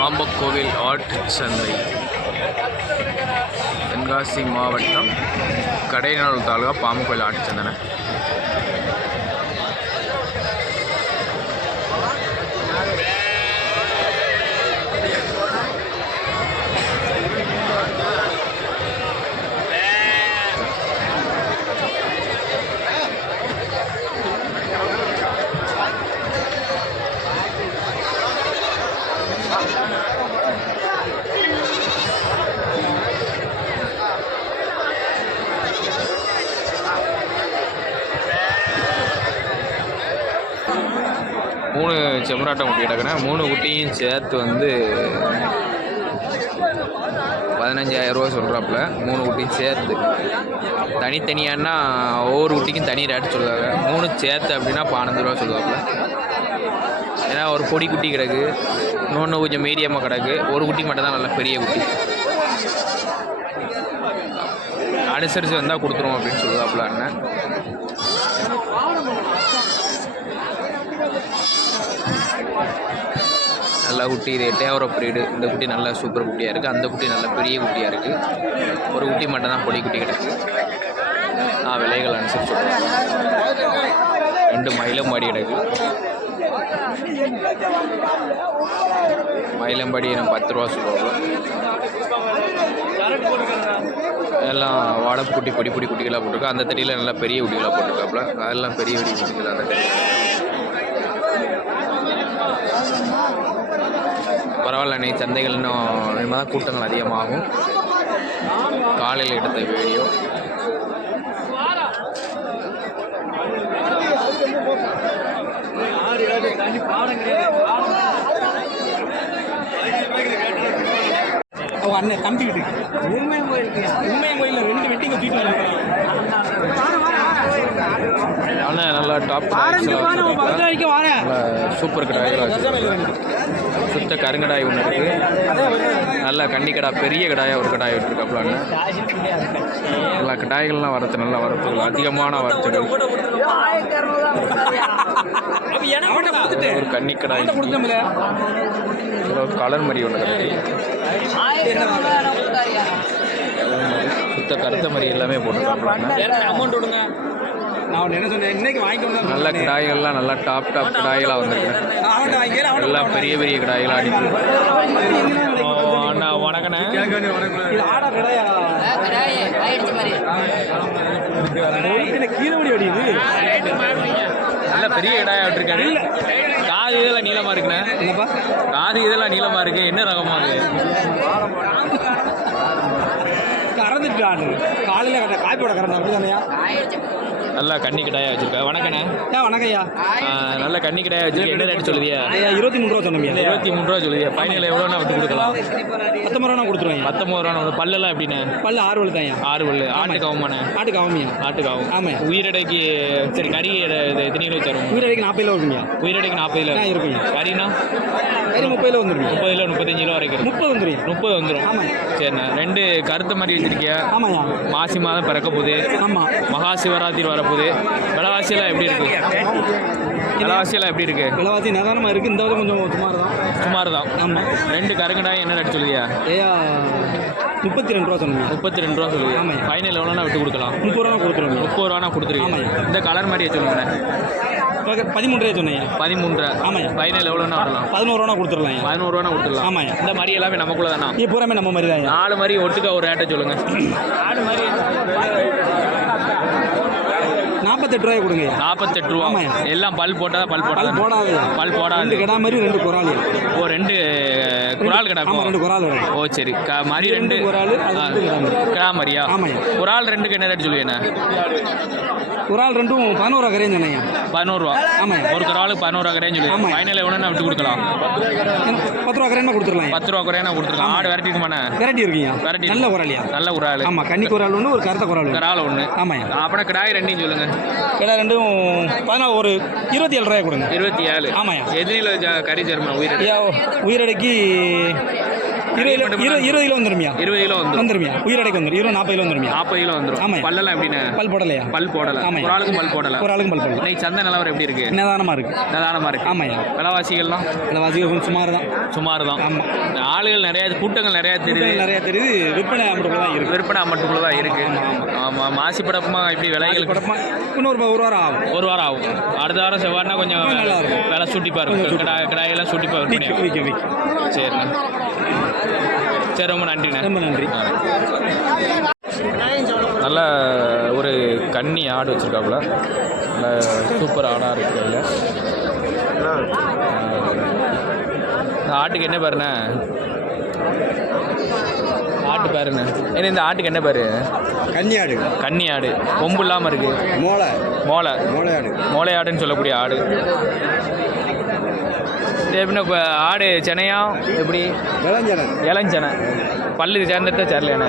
ஆம்பக்கோவில் ஆட்டு சந்தை தென்காசி மாவட்டம் கடையநல்லூர் தாலுகா பாம்புக்கோயில் ஆட்டு சந்தனை மூணு செம்மராட்டம் குட்டி கிடக்குறேன். மூணு குட்டியும் சேர்த்து வந்து பதினஞ்சாயிரம் ரூபா சொல்கிறாப்புல மூணு குட்டியும் சேர்த்து. தனித்தனியானா ஒவ்வொரு குட்டிக்கும் தனி ரேட்டு சொல்லுவாங்க. மூணு சேர்த்து அப்படின்னா பதினஞ்சு ரூபா சொல்லுவாப்புல. ஏன்னா ஒரு பொடி குட்டி கிடக்கு. இன்னொன்று கொஞ்சம் மீடியமாக கிடக்கு. ஒரு குட்டி மட்டும் தான் நல்ல பெரிய குட்டி. அனுசரித்து வந்தால் கொடுத்துருவோம் அப்படின்னு சொல்லுவாப்புல அண்ணன். நல்ல குட்டி இது எட்டையாவரம் பிரீடு இந்த குட்டி நல்ல சூப்பர் குட்டியாக இருக்குது அந்த குட்டி நல்ல பெரிய குட்டியாக இருக்குது ஒரு குட்டி மட்டும் தான் பொடி குட்டி கிடக்கு. நான் விலைகள் அனுசரிச்சு ரெண்டு மயிலம்பாடி கிடக்கு. மயிலம்பாடி நம்ம பத்து ரூபா சொல்லுவாங்க. எல்லாம் வாழைக்குட்டி பொடி பொடி குட்டிகளாக போட்டிருக்கோம் அந்த தடியில் நல்லா பெரிய குட்டிகளாக போட்டிருக்காப்புல. அதெல்லாம் பெரிய பெரிய குட்டிகள் அந்த பரவாயில்ல நீ சந்தைகள் இன்னும் இனிமேல் தான் கூட்டங்கள் அதிகமாகும். காலையில் எடுத்த வீடியோ. அண்ணன் தம்பி வீட்டுக்கு. உண்மையம் கோயிலுக்கு உண்மையம் கோயிலில் ரெண்டு வெட்டிங்க தூக்கிட்டு வராங்க ஆனால் நல்லா டாப் நல்லா சூப்பர் கடாய்களாக சுத்த கருங்கடாய் ஒன்று இருக்குது நல்லா கன்னிக்கடா பெரிய கடாயாக ஒரு கடாய் விட்டுருக்காப்புல அண்ணன் நல்லா கடாய்கள்லாம் வரத்து நல்லா வரத்துகள் அதிகமான வரத்துகள். ஒரு அவன்கிட்ட கொடுத்தோம்ல கலர் மாதிரி ஒன்று கிடக்கு சுத்த கருத்த மாதிரி எல்லாமே அண்ணன் அமௌண்ட் விடுங்க நான் உன்னை என்ன சொன்னேன்? இன்னைக்கு வாங்கிக்கணும் தான் நல்ல கடாய்கள்லாம் நல்லா டாப் டாப் கடாய்களாக வந்திருக்கு அவன்கிட்ட வாங்கிக்கல அவன்கிட்ட எல்லாம் பெரிய பெரிய கடாய்களாக அடிக்கு அண்ணா வணக்கண்ணே இது ஆடா கிடையா கீழே முடி அடியுது நல்ல பெரிய கடாயா விட்டுருக்காரு காது இதெல்லாம் நீளமாக இருக்குண்ணே. காது இதெல்லாம் நீளமாக இருக்கு. என்ன ரகமாக இருக்கு கறந்துட்டான். காலையில் காய்ப்போட கறந்தா அப்படி தானையா நல்லா கன்னி கடாயா வச்சிருக்கா வணக்கண்ணே. ஆ, நல்ல கன்னி கடாயா வச்சிருக்க. என்ன ரேட் சொல்லுதியா? இருபத்தி மூணு ரூபா சொன்னோம்யா. இருபத்தி மூணு ரூபா சொல்லுதியா? ஃபைனல் எவ்வளோண்ணா விட்டு கொடுக்கலாம்? பத்தொம்பது ரூபா கொடுத்துருவேன் பத்தொம்பது ரூபா வந்து பல்லெல்லாம் எப்படிண்ணே? பல்லு ஆறு வழி தான் ஆறு பல்லு. ஆட்டுக்கு ஆகுமாண்ணே ஆட்டுக்கு ஆகுமியா ஆட்டுக்கு ஆகும் ஆமாய்யா. உயிரடைக்கு சரி கறி இது எத்தனை கிலோ தரும் வீடு வரைக்கும் நாற்பது கிலோ இருக்குங்க உயிரடைக்கு நாற்பது கிலோ. ஆ, இருக்குங்க. கறினா கறி முப்பது கிலோ வந்துருங்க முப்பது கிலோ முப்பத்தஞ்சு கிலோ வரைக்கும். முப்பது வந்துருங்க முப்பது வந்துடும் ஆமாம் சரிண்ணா. ரெண்டு கருத்து மாதிரி வச்சிருக்கியா? ஆமாய்யா மாசி மாதம் பிறக்க போகுது. ஆமாம் மகா சிவராத்திரி வரப்போகுது விலைவாசியெல்லாம் எப்படி இருக்கு? விலைவாசியெல்லாம் எப்படி இருக்கு? விலைவாசி நிதானமாக இருக்குது இந்த கொஞ்சம் சுமார் தான். சுமார் தான். ஆமாம் ரெண்டு கருங்கடாய் என்ன ரேட் சொல்லுவியா? ஐயா முப்பத்தி ரெண்டு ரூபா சொன்னீங்க முப்பத்தி ரெண்டு ரூபா சொல்லுவியா? ஆமாய்யா. ஃபைனல் எவ்வளோனா விட்டு கொடுக்கலாம்? முப்பது ரூபா கொடுத்துருங்க முப்பது ரூபானா கொடுத்துருவீங்க. இந்த கலர் மாதிரியே சொல்லுங்கண்ணே பதிமூணு ரூபாய் சொன்னீங்க. பதிமூன்றரை ஆமாய்யா. ஃபைனல் எவ்வளோனா வரலாம்? பதினோரு ரூபா கொடுத்துடலாம் பதினோரு ரூபானா கொடுத்துடலாம். ஆமாய்யா. இந்த மாதிரி எல்லாமே நமக்குள்ள தானா? நீ பூராமே நம்ம மாதிரி தான் நாலு மாதிரி ஒட்டுக்கா ஒரு ரேட்டை சொல்லுங்க. நாலு மாதிரி நாற்பத்தெட்டு ரூபாய் கொடுங்க நாற்பத்தெட்டு ரூபா. எல்லாம் பல் போட்டால் பல் பல் போடாத போடாது. பல் போடாது. ரெண்டு கடா மாதிரி ரெண்டு குறாலி ஓ ரெண்டு குரால் ஆமாம் கிடக்கும். ரெண்டு வரும். ஓ சரி. க மாதிரி ரெண்டு மாதிரியா ஆமாய்யா. குரால் ரெண்டுக்கு என்ன ரேட் சொல்லுவேண்ணே குறால் ரெண்டும் பதினோரு ரூபா கரையும் சொன்னீங்க பதினோரு ரூபா ஆமாய்யா. ஒரு குராலுக்கு பதினோரு ரூபா கரையும் சொல்லி. ஃபைனல் எவ்வளோன்னா விட்டு கொடுக்கலாம்? பத்து ரூபா கரையமா கொடுத்துடலாம் பத்து ரூபா குறையா நான் கொடுத்துருக்கேன் ஆடு விரட்டிட்டுமாண்ணே வெரைட்டி இருக்குங்க வெரைட்டி நல்ல குறாலியா நல்ல குரால். ஆமாம் கன்னி குறால் ஒன்று ஒரு கருத்த ஒன்று கரால் ஒன்று ஆமாய்யா. அப்புறம் கிடாய் ரெண்டையும் சொல்லுங்க. கிடா ரெண்டும் பதினாறு ஒரு இருபத்தி ஏழு ரூபாய் கொடுங்க. இருபத்தி ஏழு. ஆமாய்யா. எதிரில கறி ஜெர்மன் உயிர் ஐயா உயிரடைக்கு இருபது கிலோ இரு இருபது கிலோ வந்துருமியா இருபது கிலோ வந்துடும் வந்துருமியா? உயிரடைக்கு வந்துடும் இருபது நாற்பது கிலோ வந்துருமியா? நாற்பது கிலோ வந்துடும் ஆமாய்யா. பல்லெல்லாம் எப்படிண்ணே பல் போடலையா? பல் போடலை. ஆமாய்யா. ஒரு ஆளுக்கும் பல் போடலை. ஒரு ஆளுக்கும் பல் போடல. இன்னைக்கு சந்தை நிலவரம் எப்படி இருக்கு? நிதானமாக இருக்கு. நிதானமாக இருக்கு. ஆமாய்யா விலைவாசிகள்லாம்? இல்லை வாசிக்க கொஞ்சம் சுமார் தான் சுமார் தான் ஆமாம் ஆளுகள் நிறைய கூட்டங்கள் நிறைய தெரியுது. நிறையா தெரியுது. விற்பனை அப்படி தான் இருக்கு. விற்பனை மட்டுக்குள்ள தான் இருக்கு. ஆமாம் மாசி படப்பமா இப்படி விலைகள்? படமா இன்னொரு ஒரு வாரம் ஆகும். ஒரு வாரம் ஆகும். அடுத்த வாரம் செவ்வாய்னா கொஞ்சம் நல்லா இருக்கும். விலை சூட்டிப்பா இருக்கும். கிடாய் கிடாயெல்லாம் சூட்டிப்பா விற்பனை விற்கும் ஆகும் விற்கும் விற்கும் சரிண்ணே சரி ரொம்ப நன்றிண்ணே ரொம்ப நன்றி. நல்ல ஒரு கன்னி ஆடு வச்சுருக்காப்புல. நல்ல சூப்பர் ஆடாக இருக்கு கையில். இந்த ஆட்டுக்கு என்ன பேருண்ணே? ஆட்டு பேருண்ணே ஏன்னா இந்த ஆட்டுக்கு என்ன பேர்? கன்னியாடு கன்னி ஆடு. கொம்பு இல்லாமல் இருக்கு. மோளை. மோளை. மோளை ஆடுன்னு சொல்லக்கூடிய ஆடு. எப்படின்னா இப்போ ஆடு சென்னையா எப்படி? இளஞ்சனன். இளஞ்சனை பல்லு சேர்ந்துட்டு சேரலையாண்ணே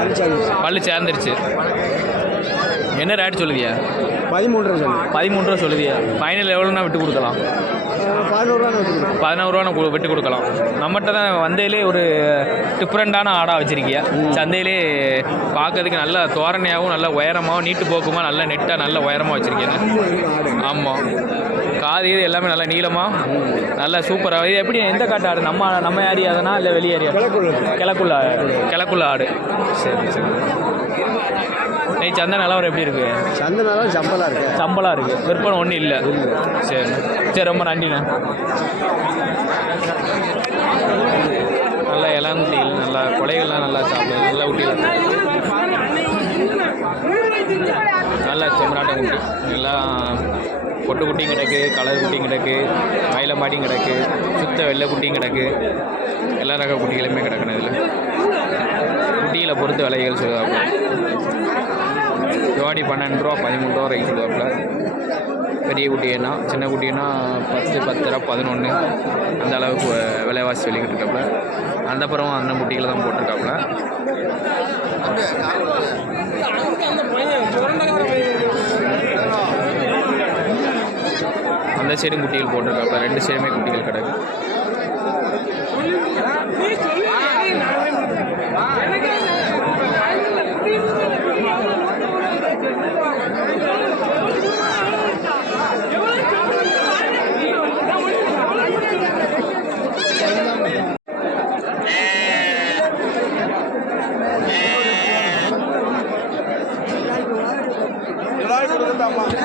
பல்லு சேர்ந்துருச்சு. என்ன ரேட் சொல்லுதியா பதிமூன்று சொல்லி பதிமூணு ரூபா சொல்லுதியா ஃபைனல் எவ்வளோனா விட்டு கொடுக்கலாம். பதினோருவா கு விட்டு கொடுக்கலாம். நம்மகிட்ட தான் வந்தையிலே ஒரு டிஃப்ரெண்ட்டான ஆடாக வச்சுருக்கியா? சந்தையிலே பார்க்கறதுக்கு நல்ல தோரணையாகவும் நல்ல உயரமாகவும் நீட்டு போக்குமா நல்ல நெட்டாக நல்ல உயரமாக வச்சுருக்கேன் ஆமாம் காது இது எல்லாமே நல்லா நீளமாக நல்ல சூப்பராக இது எப்படி எந்த காட்டு ஆடு? நம்ம நம்ம ஏரியா தானா இல்லை வெளி ஏரியா? கிழக்குள்ள. கிழக்குள்ள ஆடு. சரி சரி. நெய் சந்தை நிலவரம் எப்படி இருக்கு? சந்தனாலும் சம்பளா இருக்கு. சம்பளம் இருக்கு. விற்பனை ஒன்றும் இல்லை. சரி சரி ரொம்ப நன்றிண்ணே. நல்ல இளங்குட்டிகள் நல்லா கொலைகள்லாம் நல்லா சாப்பிடுது. நல்ல குட்டிகள் நல்ல செம்மராட்ட குட்டி. எல்லாம் பொட்டு குட்டியும் கிடக்கு கலர் குட்டியும் கிடக்கு மயிலம்பாடியும் கிடக்கு சுத்த வெள்ளை குட்டியும் கிடக்கு எல்லா ரக குட்டிகளுமே கிடக்கணும் இதில் குட்டிகளை பொறுத்து விலைகள் சொல்லுவாங்க ஜோடி பன்னெண்டு ரூபா பதிமூணு ரூபா வரைக்கும் சொல்லுவாப்புல பெரிய குட்டினா சின்ன குட்டினா பத்து பத்து ரூபா பதினொன்று அந்த அளவுக்கு வ- விலைவாசி சொல்லிக்கிட்டு இருக்காப்புல அந்த அப்புறம் அந்த குட்டிகளை தான் போட்டிருக்காப்புல அந்த சைடும் குட்டிகள் போட்டிருக்காப்புல ரெண்டு சைடுமே குட்டிகள் கிடக்கு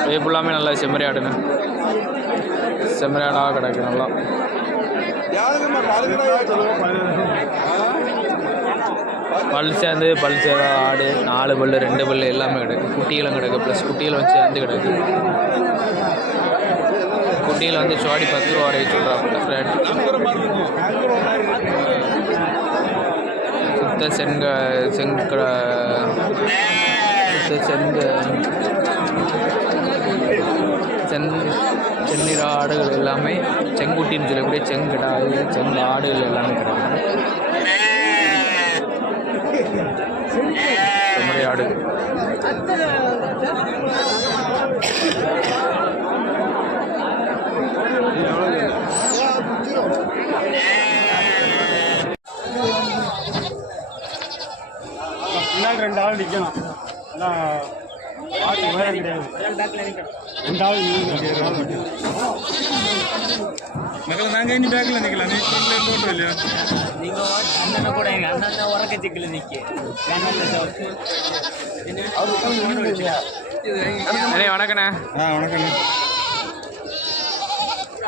இது ஃபுல்லாமே நல்லா செம்மறி ஆடுங்க செம்மறி ஆடாக கிடக்கு நல்லா பல் சேர்ந்து பல் சேர ஆடு நாலு பல்லு ரெண்டு பல்லு எல்லாமே கிடக்கு. குட்டிகளும் கிடக்கு. ப்ளஸ் குட்டிகளும் சேர்ந்து கிடக்கு. குட்டியில் வந்து சோடி பத்து ரூபா வரைக்கும் சொல்கிறாங்க ரேட் சுத்த செங்க செங்க சுத்த செங்க சென் செந்நிற ஆடுகள் எல்லாமே செங்குட்டின்னு சொல்லக்கூடிய செங்கடா செங்க ஆடுகள் எல்லாமே கிடைக்கும் செம்மறி ஆடு பின்னாடி ரெண்டு ஆள் நிற்கணும் அதான் ஆட்டு உயரம் கிடையாது ரெண்டு ஆள் மக்களை நாங்கள் இனி பேக்கில் நிற்கலாம் நீ போட்டோம் இல்லையா? அண்ணே வணக்கண்ணே. ஆ வணக்கம்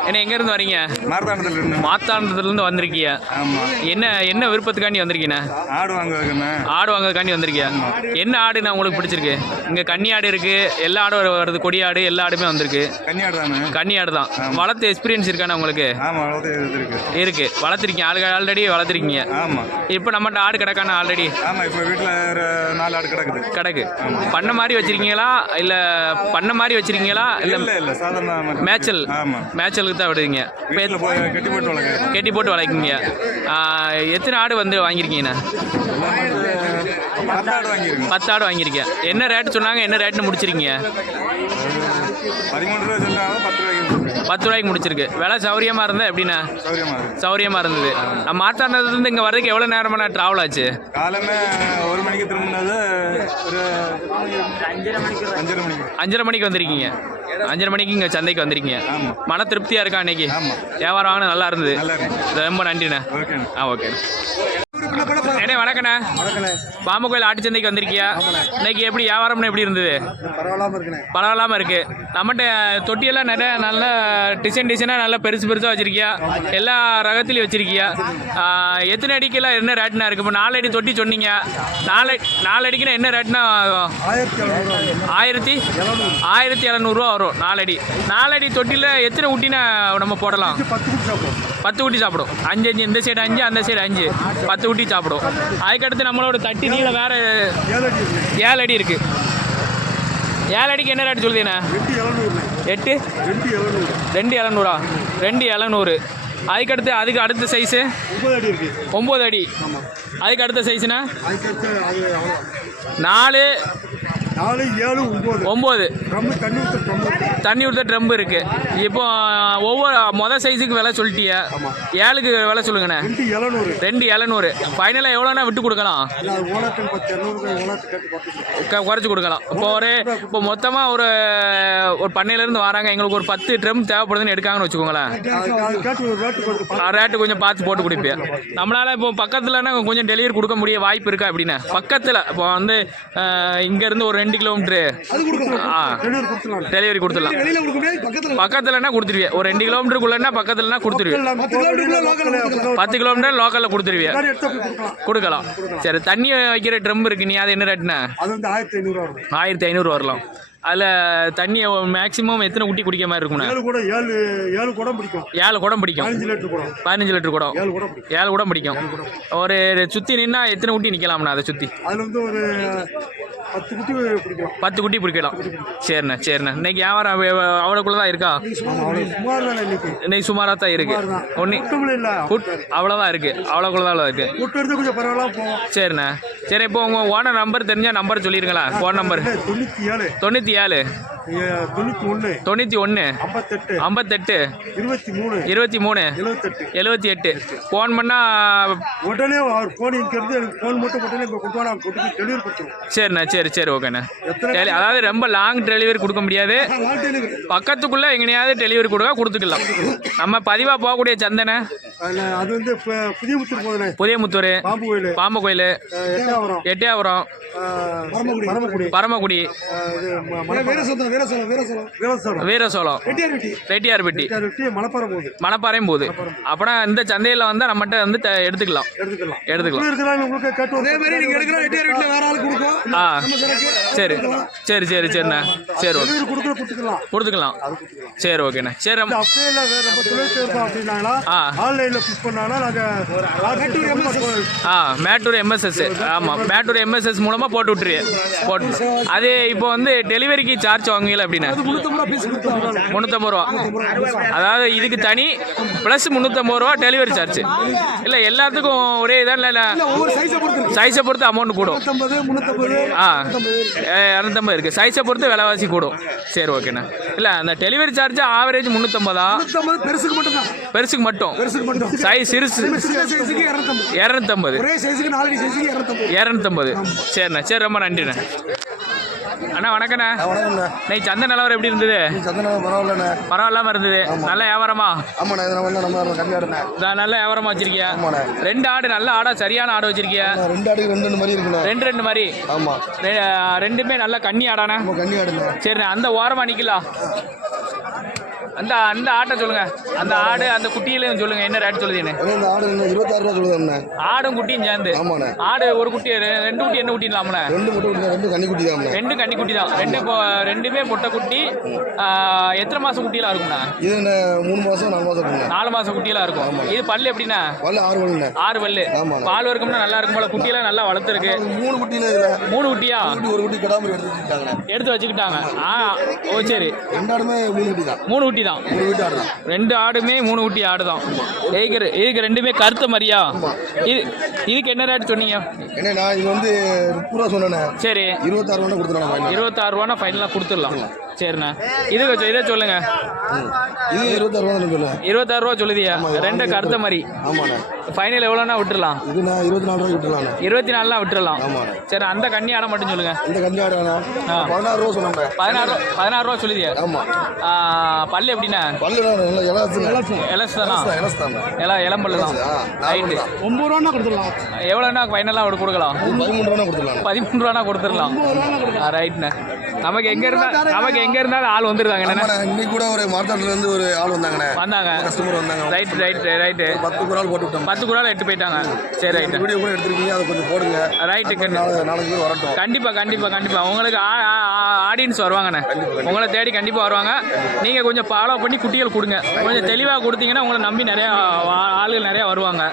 என்ன எங்கேருந்து வரீங்க? மார்த்தாண்டத்தில் இருந்து மாத்தாண்டத்துலேருந்து வந்திருக்கீங்க. ஆமாம் என்ன என்ன விருப்பத்துக்காண்டி வந்திருக்கீங்க? ஆடு வாங்குவதுக்குண்ணே ஆடு வாங்குறதுக்காண்டி வந்திருக்கியா என்ன ஆடுண்ணா உங்களுக்கு பிடிச்சிருக்கு? இங்கே கன்னி ஆடு இருக்குது எல்லா ஆடும் வரு- வருது கொடி ஆடு எல்லா ஆடுமே வந்திருக்கு. கன்னியாடு தானே கன்னி ஆடு தான். வளர்த்து எக்ஸ்பீரியன்ஸ் இருக்காண்ணா உங்களுக்கு? ஆமாம் இது இருக்கு. இருக்கு. வளர்த்துருக்கீங்க. ஆள் ஆல்ரெடி வளர்த்துருக்கீங்க. ஆமாம் இப்போ நம்மகிட்ட ஆடு கிடக்காண்ணா ஆல்ரெடி ஆமாம் இப்போ வீட்டில் நாலு ஆடு கிடக்குது. கிடக்கு. பண்ண மாதிரி வச்சிருக்கீங்களா? இல்லை பண்ண மாதிரி வச்சிருக்கீங்களா? இல்லை இல்லை மேய்ச்சல்? ஆமாம் மேய்ச்சலுக்கு தான் விடுவீங்க. கட்டி போட்டு வளர்க்குங்க எத்தனை ஆடு வந்து வாங்கியிருக்கீங்கண்ணா? பத்து ஆடு வாங்கியிருக்கேன். என்ன ரேட் சொன்னாங்க என்ன ரேட்னு முடிச்சிருக்கீங்க? பதிமூணு ரூபா சொன்னாங்க பத்து ரூபாய்க்கு பத்து ரூபாய்க்கு முடிச்சிருக்கு. விலை சௌரியமாக இருந்தால் எப்படிண்ணா? சௌரியமாக இருந்தது. நம்ம மாத்தாண்டதுலேருந்து இங்கே வரதுக்கு எவ்வளோ நேரமான ட்ராவல் ஆச்சு? காலமே ஒரு மணிக்கு திரும்பினது ஒரு அஞ்சரை மணிக்கு அஞ்சரை மணிக்கு. அஞ்சரை மணிக்கு வந்திருக்கீங்க. அஞ்சரை மணிக்கு இங்கே சந்தைக்கு வந்திருக்கீங்க. மன திருப்தியாக இருக்கா அன்னைக்கு வியாபாரம் வாங்கினா நல்லா இருந்தது. நல்லா இருக்கு ரொம்ப நன்றிண்ணே. ஆ ஓகே அண்ணே வணக்கண்ணே. பாம்பு கோயில் ஆட்டு சந்தைக்கு வந்திருக்கியா? இன்னைக்கு எப்படி வியாபாரம்னு எப்படி இருந்தது? பரவாயில்லாம இருக்குண்ணே. பரவாயில்லாம இருக்கு. நம்மகிட்ட தொட்டியெல்லாம் நிறைய நல்ல டிசைன் டிசைனாக நல்லா பெருசு பெருசாக வச்சிருக்கியா? எல்லா ரகத்துலையும் வச்சிருக்கியா? எத்தனை அடிக்கெல்லாம் என்ன ரேட்னா இருக்கு? இப்போ நாலு அடி தொட்டி சொன்னீங்க. நாலு நாலு அடிக்குன்னா என்ன ரேட்னா ஆயிரத்தி எழுநூறுவா ஆயிரத்தி இரநூறுவா வரும் நாலடி நாலடி தொட்டியில் எத்தனை ஊட்டினா நம்ம போடலாம்? பத்து குட்டி சாப்பிடும். அஞ்சு அஞ்சு. இந்த சைடு அஞ்சு அந்த சைடு அஞ்சு. பத்து ஊட்டி சாப்பிடும். அதுக்கடுத்து நம்மளோட தட்டி நீளம் வேற ஏழு அடி இருக்கு. ஏழு அடிக்கு என்ன ரேட் சொல்லுதீண்ணா எட்டு? ரெண்டு எழுநூறு? ரெண்டு எழுநூறு. அதுக்கடுத்து அதுக்கு அடுத்த சைஸு ஒன்பது அடி இருக்கு. ஒம்பது அடி அதுக்கு அடுத்த சைஸுனா நாலு நாலு ஏழு ஒம்பது. ஒம்பது. ரொம்ப தண்ணி ஊற்ற ரொம்ப தண்ணி ஊற்ற ட்ரம்பு இருக்கு. இப்போ ஒவ்வொரு மொதல் சைஸுக்கு விலை சொல்லிட்டிய. ஏழுக்கு விலை சொல்லுங்கண்ணே. ரெண்டு எழுநூறு. ரெண்டு எழுநூறு. ஃபைனலாக எவ்வளோண்ணா விட்டு கொடுக்கலாம்? குறைச்சு கொடுக்கலாம். இப்போ ஒரு இப்போ மொத்தமாக ஒரு ஒரு பண்ணையிலேருந்து வராங்க. எங்களுக்கு ஒரு பத்து ட்ரம் தேவைப்படுதுன்னு எடுக்காங்கன்னு வச்சுக்கோங்களேன். ரேட்டு கொஞ்சம் பார்த்து போட்டு கொடுப்பேன் நம்மளால இப்போ பக்கத்துலனா கொஞ்சம் டெலிவரி கொடுக்க முடிய வாய்ப்பு இருக்கா அப்படின்னு பக்கத்தில் இப்போ வந்து இங்கேருந்து ஒரு ரெண்டு கிலோமீட்ரு ஆ. டெலிவரி கொடுத்துடலாம். வெளியில் கொடுக்க முடியாது பக்கத்தில் பக்கத்துலனா கொடுத்துருவேன் ஒரு ரெண்டு கிலோமீட்டருக்குள்ளனா பக்கத்துலனா கொடுத்துருவேன் பத்து கிலோமீட்டர் லோக்கலில் கொடுத்துருவேன் எடுத்து கொடுக்கலாம் கொடுக்கலாம். சரி தண்ணி வைக்கிற ட்ரம் இருக்கு. நீ அது என்ன வரும். ஆயிரத்தி ஐநூறு வரலாம். அதில் தண்ணி மேக்ஸிமம் எத்தனை குட்டி குடிக்க மாதிரி இருக்குண்ணா ஏழு கூட ஏழு ஏழு குடம் பிடிக்கும். ஏழு குடம் பிடிக்கும். பதினஞ்சு லிட்டர் குடம் பதினஞ்சு லிட்டர் குடம் ஏழு குடம் ஏழு குடம் பிடிக்கும். ஒரு சுற்றி நின்னா எத்தனை குட்டி நிற்கலாம்ண்ணா அதை சுற்றி அதில் வந்து ஒரு பத்து குட்டி பிடிக்கும் பத்து குட்டி பிடிக்கலாம். சரிண்ணா சரிண்ணா. இன்னைக்கு வியாபாரம் அவ்வளோக்குள்ள தான் இருக்கா? இன்னைக்கு சுமாராக தான் இருக்கு. ஒன்று அவ்வளோதான் இருக்கு. அவ்வளோக்குள்ள தான் இருக்கு. சரிண்ணா. சரி இப்போ உங்கள் ஓனர் நம்பர் தெரிஞ்சால் நம்பர் சொல்லிருங்களா? ஃபோன் நம்பர் தொண்ணூற்றி ஏழு. தொண்ணூற்றி ஏழு ஏ, தொண்ணூற்றி ஒன்று தொண்ணூற்றி ஒன்று ஐம்பத்தெட்டு ஐம்பத்தெட்டு இருபத்தி மூணு இருபத்தி மூணு எழுபத்தெட்டு எழுபத்தி எட்டு ஃபோன் பண்ணால் உடனே அவர் ஃபோன் இங்கிருந்து எனக்கு ஃபோன் மட்டும் உடனே இப்போ கொண்டு வா நான் கொண்டு போய் டெலிவரி கொடுத்துருவோம். சரிண்ணா சரி சரி ஓகேண்ணா. அதாவது ரொம்ப லாங் டெலிவரி கொடுக்க முடியாது. பக்கத்துக்குள்ளே எங்கேயாவது டெலிவரி கொடுக்க கொடுத்துக்கலாம். நம்ம பதிவாக போகக்கூடிய சந்தனை. அதில் அது வந்து இப்போ புதிய முத்தூர் போதுனே புதியமுத்தூர் பாம்பு கோயில். பாம்பு கோயில். எட்டாவரம் எட்டயபுரம். பரமக்குடி. பரமக்குடி. ரெட்டியார்பட்டி. வெட்டி மலப்பாறை போகுது மணப்பாறையும் போகுது. அப்போனா இந்த சந்தையில் வந்து நம்மகிட்ட வந்து த- எடுத்துக்கலாம். எடுத்துக்கலாம். எடுத்துக்கலாம். இருக்கிறாங்க உங்களுக்கு கேட்டு அதே மாதிரி நீங்கள் எடுக்கிற வெட்டியார் வீட்டில் வேற ஆள் கொடுக்கும். ஆ. சரி. சரி சரி சரிண்ணா சரி ஓகே. கொடுக்குற கொடுத்துக்கலாம். கொடுத்துக்கலாம். சரி ஓகேண்ணா சரி ரொம்ப அப்படியே இல்லை வேற நம்ம தொழில் இருப்போம் அப்படின்னாங்களா ஆ. ஆன்லைனில் புக் பண்ணாலும் நாங்கள் ஆ மேட்டூர் எம்எஸ்எஸ் ஆமாம் மேட்டூர் எம்எஸ்எஸ் மூலமாக போட்டு விட்டுருவே போட்டு அது இப்போ வந்து டெலிவரிக்கு சார்ஜ் வாங்குவீங்களா அப்படின்னா? முந்நூற்றம்பது ரூபா அதாவது இதுக்கு தனி ப்ளஸ் முந்நூற்றம்பது ரூபா டெலிவரி சார்ஜ் இல்லை எல்லாத்துக்கும் ஒரே இதான் இல்லை சைஸை பொறுத்து அமௌண்ட் கூடும். ஆ. இரநூத்தம்பது இருக்குது சைஸை பொறுத்து விலைவாசி கூடும். சரி ஓகேண்ணா. இல்லை அந்த டெலிவரி சார்ஜ் ஆவரேஜ் முந்நூற்றம்பதா பெருசுக்கு மட்டும். பெருசுக்கு மட்டும். சைஸ் சிறுசு. இரநூத்தம்பது. இரநூத்தம்பது. சரிண்ணா. சரி ரொம்ப நன்றிண்ணே. அண்ணா வணக்கண்ணே வணக்கம்ண்ணே. இன்னைக்கு சந்தை நிலவரம் எப்படி இருந்தது? பரவாயில்லண்ணே. பரவாயில்லாம இருந்தது. நல்ல வியாபாரமா? ஆமாண்ணே இதை வந்து நம்ம கம்மியாடுண்ணே நான் நல்ல வியாபாரமா வச்சிருக்கியா? ரெண்டு ஆடு நல்ல ஆடா சரியான ஆடு வச்சிருக்கியா? ரெண்டு ஆடுக்கு ரெண்டு ரெண்டு மாதிரி இருக்குண்ணே. ரெண்டு ரெண்டு மாதிரி? ஆமாம் ரெ- ரெண்டுமே நல்ல கன்னி ஆடாண்ணே? கண்ணி ஆடுண்ணே. சரிண்ணே அந்த ஓரமா நிக்கலாம். அந்த அந்த ஆட்டை சொல்லுங்க. அந்த ஆடு அந்த குட்டியிலையும் சொல்லுங்க. என்ன ரேட் சொல்லுதுன்னு இந்த ஆடு என்ன இருபத்தாறு ரூபா சொல்லுதாண்ணே ஆடும் குட்டியும் சேர்ந்து. ஆமாண்ணே. ஆடு ஒரு குட்டி ரெண்டு குட்டி என்ன குட்டிலாம்ண்ணே? ரெண்டு விட்டு ரெண்டு கண்ணி குட்டி தான்ண்ணே ரெண்டு கன்னி குட்டி தான். ரெண்டு ரெண்டுமே பொட்டை குட்டி. எத்தனை மாசம் குட்டியெல்லாம் இருக்கும்ண்ணா? இது மூணு மாதம் நாலு இருக்குண்ணே நாலு மாசம் குட்டியெல்லாம் இருக்கும். இது பல்லு எப்படின்னா பல்லு ஆறு பல்லுண்ணே. ஆறு பல்லு. பால் வர்க்கம்னா நல்லா இருக்கும் போல குட்டியெல்லாம் நல்லா வளர்த்துருக்கு. மூணு குட்டின்னு இதில் மூணு குட்டியா? குட்டி ஒரு குட்டி கிடாமரி எடுத்து வச்சுக்கிட்டாங்க. ஆ ஓ சரி. ரெண்டு ஆடுமே மூணு குட்டி தான் மூணு குட்டி தான் ரெண்டு ஆடுமே மூணு குட்டி ஆடு தான் இதுக்கு இதுக்கு ரெண்டுமே கருத்த மாதிரியா? இது இதுக்கு என்ன ரேட் சொன்னீங்க? ஏன்னா நான் இது வந்து முப்பது ரூபா சொன்னேண்ணே சரி. இருபத்தாறு ரூபா ஃபைனல் இருபத்தாறு ரூபானா ஃபைனலாக கொடுத்துடலாம். சரிண்ணா. இது இதை சொல்லுங்க. இது இருபத்தாறு ரூபா சொன்னேன் இருபத்தாறு ரூபா சொல்லுதியா? ரெண்டு கருத்த மாதிரி. ஆமாண்ணே. ஃபைனல் எவ்வளோனா விட்டுறலாம். இது நான் இருபத்தி நாலு ரூபாய்க்கு விட்டுலாண்ணே இருபத்தி நாலுலாம் விட்டுறலாம். ஆமாண்ணே சரி அந்த கண்ணி ஆடை மட்டும் சொல்லுங்க. இந்த கஞ்சி ஆடுறாண்ணா ஆ. பதினாறு ரூபா சொன்னேன் பதினாறு ரூபா பதினாறு ரூபா சொல்லுதியா. ஆமாம் பல்லு எப்படிண்ணா? பல்லு இலசு. தானா. எல்லாம் இளம்பல்லு தான் ரைட்டு ஒம்பது ரூபான்னா கொடுத்துடலாம். எவ்வளோண்ணா ஃபைனலாக அவடு கொடுக்கலாம். பதிமூணு ரூபா கொடுத்துடலாம். பதிமூணு ரூபானா கொடுத்துடலாம் ரைட்ண்ணா நமக்கு எங்கே இருந்தா நமக்கு எங்கே இருந்தாலும் ஆள் ஆமாண்ணே இன்னைக்கு கூட ஒரு மார்த்தாட்டில் இருந்து ஒரு ஆள் வந்தாங்கண்ணே. வந்தாங்க. கஸ்டமர் வந்தாங்க. ரைட் ரைட் ரைட்டு பத்து குரால் போட்டு விட்டோம் பத்து குரால் எட்டு போயிட்டாங்க. சரி ரைட்டு வீடியோ கூட எடுத்திருக்கீங்க அதை கொஞ்சம் போடுங்க. ரைட்டு பேர் வரட்டும். கண்டிப்பா கண்டிப்பா கண்டிப்பா. உங்களுக்கு ஆடியன்ஸ் வருவாங்கண்ணே. உங்களை தேடி கண்டிப்பா வருவாங்க. நீங்க கொஞ்சம் ஃபாலோ பண்ணி குட்டிகள் கொடுங்க. கொஞ்சம் தெளிவா கொடுத்தீங்கன்னா உங்களை நம்பி நிறைய ஆளுகள் நிறைய வருவாங்க.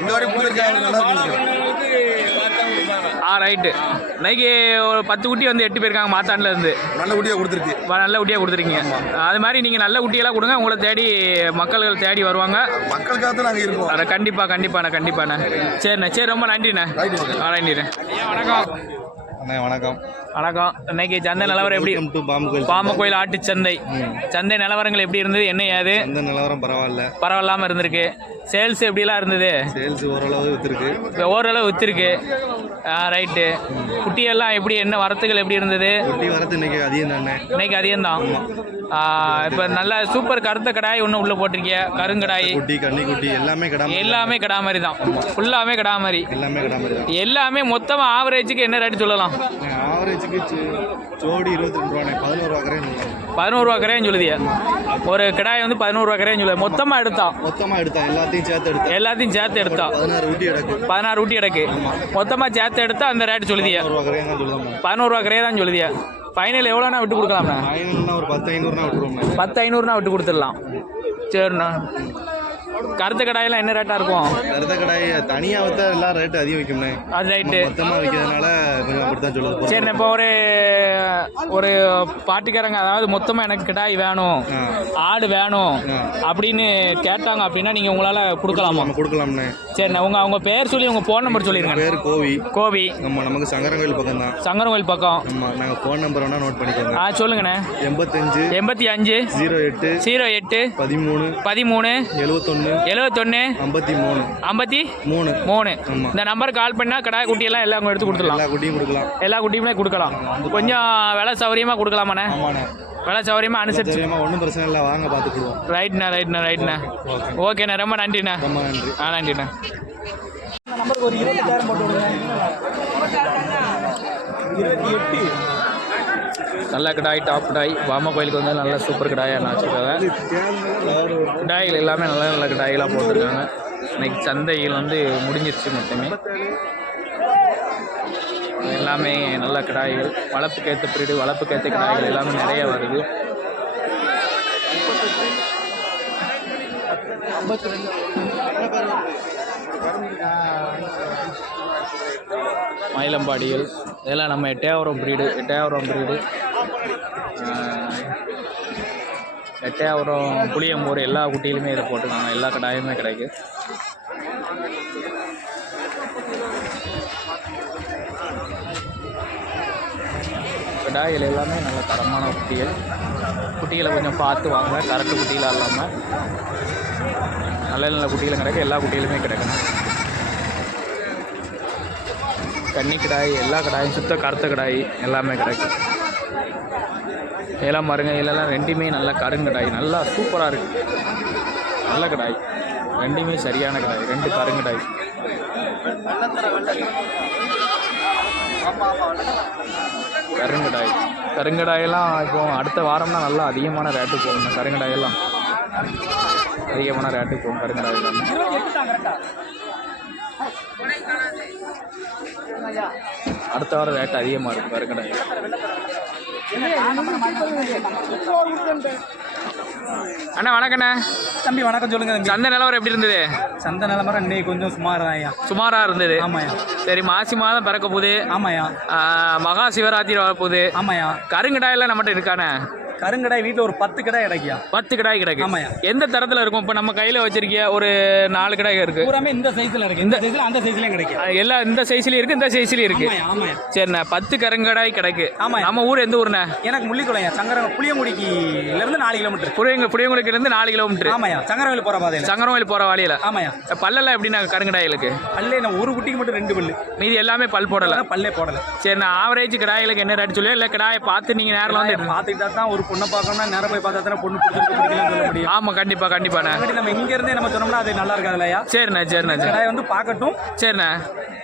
ஆ ரைட்டு இன்னைக்கு ஒரு பத்து குட்டி வந்து எட்டு போயிருக்காங்க மாத்தாண்டில் இருந்து. நல்ல குட்டியாக கொடுத்துருக்கு. வ- நல்ல குட்டியாக கொடுத்துருக்கீங்க. அது மாதிரி நீங்கள் நல்ல குட்டியெல்லாம் கொடுங்க உங்களை தேடி மக்கள்கள் தேடி வருவாங்க. மக்களுக்காக தான் நாங்கள் இருக்கோம் கண்டிப்பாக கண்டிப்பாண்ணே கண்டிப்பாண்ணே. சரிண்ணே சரி ரொம்ப நன்றிண்ணே. ஆ நன்றிண்ணே வணக்கம். அண்ணா வணக்கம். வணக்கம். இன்னைக்கு சந்தை நிலவரம் எப்படி? பாம்பு கோயில் பாம கோயில் ஆட்டு சந்தை. சந்தை நிலவரங்கள் எப்படி இருந்தது? என்ன ஏது? அந்த நிலவரம் பரவாயில்ல. பரவாயில்லாம இருந்திருக்கு. சேல்ஸ் எப்படிலாம் இருந்தது? சேல்ஸ் ஓரளவு வித்துருக்கு. இப்போ ஓரளவு வித்துருக்கு. ரைட்டு குட்டியெல்லாம் எப்படி என்ன வரத்துகள் எப்படி இருந்தது? குட்டி வரது இன்னைக்கு அதிகம் தானே இன்னைக்கு அதிகம்தான். இப்போ நல்ல சூப்பர் கருத்த கடாய் ஒன்று உள்ளே போட்டிருக்கிய கருங்கடாய். குட்டி கன்னி குட்டி எல்லாமே கிடாம எல்லாமே கடா மாதிரி தான். ஃபுல்லாமே கடா மாதிரி எல்லாமே கிடாம தான். எல்லாமே மொத்தமாக ஆவரேஜுக்கு என்ன ரேட்டு சொல்லலாம்? ஆவரேஜுக்கு ஜோடி இருபத்தி ரெண்டு ரூபாண்ணே. பதினோரு ரூபா பதினோருவா கரையும் சொல்லுதியா. ஒரு கிடாய் வந்து பதினோருவா கரையும் சொல்லுது. மொத்தமாக எடுத்தா மொத்தமா எடுத்தா எல்லாத்தையும் சேர்த்து எடுத்தா. எல்லாத்தையும் சேர்த்து எடுத்தா. பதினாறு குட்டி எடுக்கு பதினாறு ஊட்டி மொத்தமாக சேர்த்து எடுத்தா அந்த ரேட்டு சொல்லுதியா. பதினோருவா கரையே தான் சொல்லுதியா. ஃபைனல் எவ்வளோண்ணா விட்டு கொடுக்கலாம்ண்ணா? ஒரு பத்து ஐநூறுனா விட்டுருவோம் பத்து ஐநூறுனா விட்டு கொடுத்துடலாம். சரிண்ணா. கருத்து கடாயெல்லாம் என்ன ரேட்டாக இருக்கும்? கருத்த கடாய் தனியா வித்தா எல்லாம் ரேட்டு அதிகம் வைக்கும்ண்ணே. அது ரைட்டு மொத்தமா விற்கிறதுனால கொஞ்சம் அப்படித்தான் சொல்லுது சரிண்ணா இப்போ ஒரு ஒரு பாட்டிக்காரங்க அதாவது மொத்தமாக எனக்கு கிடாய் வேணும். ஆடு வேணும். அப்படின்னு கேட்டாங்க அப்படின்னா நீங்கள் உங்களால் கொடுக்கலாமா? நம்ம கொடுக்கலாம்ண்ணே. சரிண்ணா உங்கள் அவங்க பேர் சொல்லி உங்கள் ஃபோன் நம்பர் சொல்லிடுங்க. பேர் கோவி. கோபி நம்ம நமக்கு சங்கரங்கோயில் பக்கம் தான் சங்கரங்கோயில் பக்கம். ஆமாம் நாங்கள் ஃபோன் நம்பர் வேணால் நோட் பண்ணிக்கோங்க. ஆ சொல்லுங்கண்ணே. எண்பத்தஞ்சு எண்பத்தி அஞ்சு ஜீரோ எட்டு ஜீரோ எட்டு பதிமூணு பதிமூணு எழுவத்தொன்று எழுவத்தொன்று ஐம்பத்தி மூணு ஐம்பத்தி மூணு. மூணு. இந்த நம்பருக்கு கால் பண்ணால் கடை குட்டியெல்லாம் எல்லாம் எடுத்து கொடுத்துடலாம். எல்லா குட்டியும் கொடுக்கலாம். எல்லா குட்டியுமே கொடுக்கலாம். கொஞ்சம் விலை சௌகரியமாக கொடுக்கலாமாண்ணே? விலை சௌகரியமாக அனுசரிச்சு. ஒன்றும் பிரச்சனை இல்லை. வாங்க பார்த்துக்குடுவோம். ரைட்ண்ணா ரைட்ண்ணா ரைட்ண்ணா ஓகேண்ணா ரொம்ப நன்றிண்ணா. ரொம்ப நன்றி. ஆ நன்றிண்ணா. நம்பருக்கு ஒரு இருபத்தாயிரம் போட்டு விடுங்க. இருபத்தி எட்டு. நல்ல கிடாய் டாப் கிடாய். பாம கோயிலுக்கு வந்து நல்ல சூப்பர் கிடாயாக வச்சுருக்காங்க கிடாய்கள் எல்லாமே நல்ல நல்ல கிடாய்களாக போட்டிருக்காங்க. இன்னைக்கு சந்தைகள் வந்து முடிஞ்சிருச்சு மட்டுமே. எல்லாமே நல்ல கிடாய்கள். வளர்ப்புக்கேற்ற பிரீடு வளர்ப்புக்கேற்ற கிடாய்கள் எல்லாமே நிறைய வருது. மயிலம்பாடிகள் இதெல்லாம் நம்ம எட்டையாவரம் பிரீடு எட்டையாவரம் பிரீடு எட்டையாவரம் புளியம்பூர் எல்லா குட்டியிலுமே இதை போட்டுருக்காங்க எல்லா கடாயுமே கிடைக்கு. கடாயில் எல்லாமே நல்ல தரமான குட்டிகள். குட்டிகளை கொஞ்சம் பார்த்து வாங்க. கரெக்டு குட்டிகளாக இல்லாமல் நல்ல நல்ல குட்டிகளும் கிடைக்கும் எல்லா குட்டிகளுமே கிடைக்கணும். கன்னி கடாய் எல்லா கடாயும் சுத்த கருத்த கடாய் எல்லாமே கிடைக்கும் இதெல்லாம் பாருங்கள் இதெல்லாம் ரெண்டுமே நல்ல கருங்கடாய் நல்லா சூப்பராக இருக்குது நல்ல கடாய். ரெண்டுமே சரியான கடாய். ரெண்டு கருங்கடாய் கருங்கடாய் கருங்கடாயெல்லாம் இப்போ அடுத்த வாரம்னா நல்லா அதிகமான ரேட்டு போகும் கருங்கடாயெல்லாம் அதிகமான ரேட்டு போகும் கருங்கடாய் அடுத்த வாரம் ரேட்டு அதிகமாக இருக்கும் கருங்கடாய் அண்ணா வணக்கண்ணே தம்பி வணக்கம் சொல்லுங்க தம்பி. சந்தை நிலவரம் எப்படி இருந்தது? சந்த நிலமரம் இன்னைக்கு கொஞ்சம் சுமார் தான் ஐயா. சுமாராக இருந்தது. ஆமாய்யா. சரி மாசி மாதம் பிறக்க போகுது. ஆமாய்யா. ஆ, மகா சிவராத்திரி வரப்போகுது. ஆமாய்யா. கருங்கடாயெல்லாம் நம்மகிட்ட இருக்கானே? கருங்கடாய் வீட்டுல ஒரு பத்து கடை கிடைக்கியா? பத்து கிடாய் கிடக்கு. ஆமாய்யா. எந்த தரத்தில் இருக்கும்? இப்போ நம்ம கையில் வச்சிருக்கிய ஒரு நாலு கிடாய் இருக்கு. பூராமே இந்த சைஸ்ல இருக்கு. இந்த சைஸ்ல அந்த சைஸ்லயும் கிடைக்கும். எல்லா இந்த சைஸ்லயும் இருக்கு இந்த சைஸ்லயும் இருக்கு. ஆமாயா ஆமாயா சரிண்ணே பத்து கருங்கடாய் கிடக்கு. ஆமாய்யா. நம்ம ஊர் எந்த ஊர்ண்ணே? எனக்கு முள்ளிக்குளையா சங்கர புளியங்குடிக்குல இருந்து நாலு கிலோமீட்டர் புளியங்க இருந்து நாலு கிலோமீட்டர் ஆமாயா சங்கரவேல் போற பாதையில. சங்கரவயல் போற வழியில. ஆமாயா பல்லெல்லாம் எப்படிண்ணா கருங்கடாய்களுக்கு? பல்லே நான் ஒரு குட்டிக்கு மட்டும் ரெண்டு பல்லு. மீதி எல்லாமே பல் போடல. பல்லே போடல. சரி நான் ஆவரேஜ் கிடாய்களுக்கு என்ன ரேட் சொல்லுவா இல்லை கிடாயை பார்த்து நீங்கள் நேரில் வந்து பாத்துக்கிட்டா தான் ஒரு பொண்ணை பார்க்கணும்னா நேரம் போய் பார்த்தா தானே பொண்ணு பிடிச்சிருக்கு பிடிக்கலன்னு சொல்ல முடியும். ஆமாம் கண்டிப்பாக கண்டிப்பாண்ணே அதுக்காண்டி நம்ம இங்க இருந்தே நம்ம சொன்னோம்னா அது நல்லா இருக்காது இல்லையா? சரிண்ணே சரிண்ணே சரி. கடாய் வந்து பார்க்கட்டும். சரிண்ணே.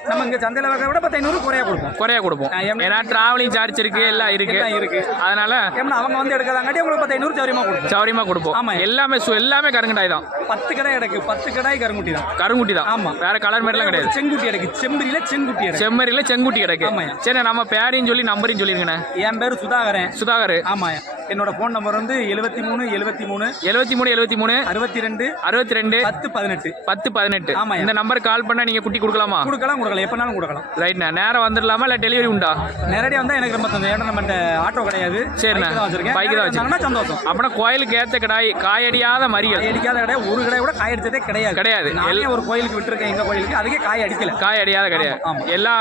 நம்ம இங்க சந்தையில வைக்க விட பத்து ஐநூறு குறையா கொடுப்போம். குறையா கொடுப்போம். ஏன்னா டிராவலிங் சார்ஜ் இருக்கு எல்லாம் இருக்கு. இருக்கு. அதனால அவங்க வந்து எடுக்கிறதாங்காட்டி உங்களுக்கு பத்து ஐநூறு சௌரியமா கொடுப்போம். சௌரியமா கொடுப்போம். ஆமா. எல்லாமே எல்லாமே கருங்கடாய் தான். பத்து கடை எடுக்கு பத்து கடாய் கருங்குட்டி தான். கருங்குட்டி தான். ஆமா. வேற கலர் மாதிரிலாம் கிடையாது. செங்குட்டி எடுக்கு செம்பரியில செங்குட்டி எடுக்கு செம்மறியில செங்குட்டி கிடக்கு. ஆமாய்யா. சரி நம்ம பேரையும் சொல்லி நம்பரையும் சொல்லிருங்கண்ணே. என் பேரு சுதாகரன். சுதாகர். ஆமா என்னோட ஃபோன் நம்பர் வந்து எழுபத்தி மூணு எழுபத்தி மூணு எழுபத்தி மூணு எழுபத்தி மூணு அறுபத்தி ரெண்டு அறுபத்தி ரெண்டு பத்து பதினெட்டு. பத்து பதினெட்டு. ஆமாய்யா. இந்த நம்பருக்கு கால் பண்ணா நீங்க குட்டி கொடுக்கலாமா? கொடுக்கலாம் கொடுக்கலாம். எப்பனாலும் கொடுக்கலாம். ரைட்ண்ணா நேரம் வந்துடலாமா இல்லை டெலிவரி உண்டா? நேரடியாக வந்தா எனக்கு ரொம்ப சந்தோஷம். ஏன்னா நம்ம ஆட்டோ கிடையாது. சரிண்ணா. வச்சிருக்கேன். bike தான் வச்சிருக்கேன். சந்தோஷம். அப்படின்னா கோயிலுக்கு ஏத்த கிடாய் காயடியாத மறியல். அடிக்காத கடை ஒரு கடை கூட காய் அடிச்சதே கிடையாது. கிடையாது. நானே ஒரு கோயிலுக்கு விட்டுருக்கேன் எங்க கோயிலுக்கு. அதுக்கே காய் அடிக்கல. காய் அடியாத கிடையாது. ஆமா, ஆமா. எல்லா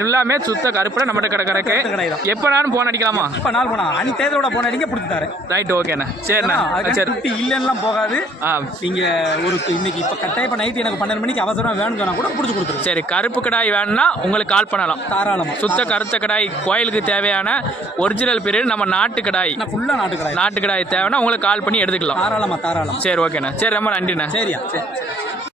எல்லாமே சுத்த கருப்புல நம்மகிட்ட கடை கிடக்கு. கருப்பு கடை தான். எப்பனாலும் போன் அடிக்கலாமா? இப்ப நாள் போனா அனி தேதோட போன அடிக்க பிடிச்சி தரேன் ரைட் ஓகேண்ணா சரிண்ணா. சரி. குட்டி இல்லைன்னுலாம் போகாது. ஆ. நீங்க ஒரு இன்னைக்கு இப்ப கட்டாயம் இப்ப நைட் எனக்கு பன்னெண்டு மணிக்கு அவசரம் வேணும்னு சொன்னா கூட பிடிச்சி கொடுத்துருங்க. சரி கருப்பு கடாய் வேணும்னா உங்களுக்கு கால் பண்ணலாம். தாராளமா. சுத்த கருத்த கடாய் கோயிலுக்கு தேவையான ஒரிஜினல் பீரியட் நம்ம நாட்டு கடாய். நான் ஃபுல்லா நாட்டு கடை நாட்டு கடாய் தேவைன்னா உங்களுக்கு கால் பண்ணி எடுத்துக்கலாம். தாராளமா தாராளமா. சரி ஓகேண்ணா சரி ரொம்ப நன்றிண்ணா. சரியா சரி சரி.